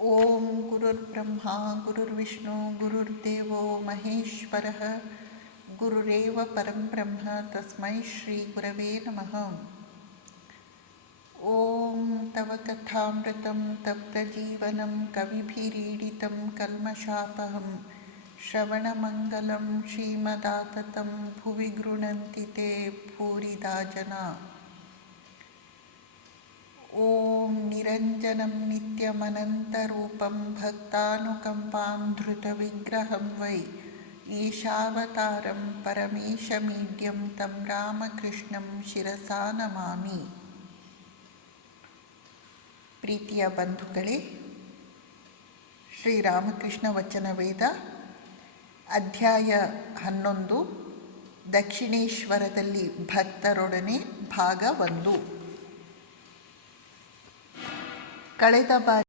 ಓಂ ಗುರುರ್ಬ್ರಹ್ಮ ಗುರುರ್ವಿಷ್ಣು ಗುರುರ್ದೇವೋ ಮಹೇಶ್ವರಃ ಗುರುರೇವ ಪರಂ ಬ್ರಹ್ಮ ತಸ್ಮೈ ಶ್ರೀ ಗುರವೇ ನಮಃ. ಓಂ ತವ ಕಥಾಮೃತಂ ತಪ್ತಜೀವನಂ ಕವಿಭಿರೀಡಿತಂ ಕಲ್ಮಷಾಪಹಂ ಶ್ರವಣಮಂಗಲಂ ಶ್ರೀಮದಾತತಂ ಭುವಿ ಗೃಣಂತಿ ತೇ ಭೂರಿದಾ ಜನಾ. ಓಂ ನಿರಂಜನಂ ನಿತ್ಯಮನಂತರೂಪಂ ಭಕ್ತಾನುಕಂಪಾಂ ಧೃತವಿಗ್ರಹಂ ವೈ ಈಶಾವತಾರಂ ಪರಮೇಶಮೀಡ್ಯಂ ತಂ ರಾಮಕೃಷ್ಣಂ ಶಿರಸಾ ನಮಾಮಿ. ಪ್ರೀತಿಯ ಬಂಧುಗಳೇ, ಶ್ರೀರಾಮಕೃಷ್ಣ ವಚನ ವೇದ ಅಧ್ಯಾಯ 11 ದಕ್ಷಿಣೇಶ್ವರದಲ್ಲಿ ಭಕ್ತರೊಡನೆ ಭಾಗ 1. ಕಳೆದ ಬಾರಿ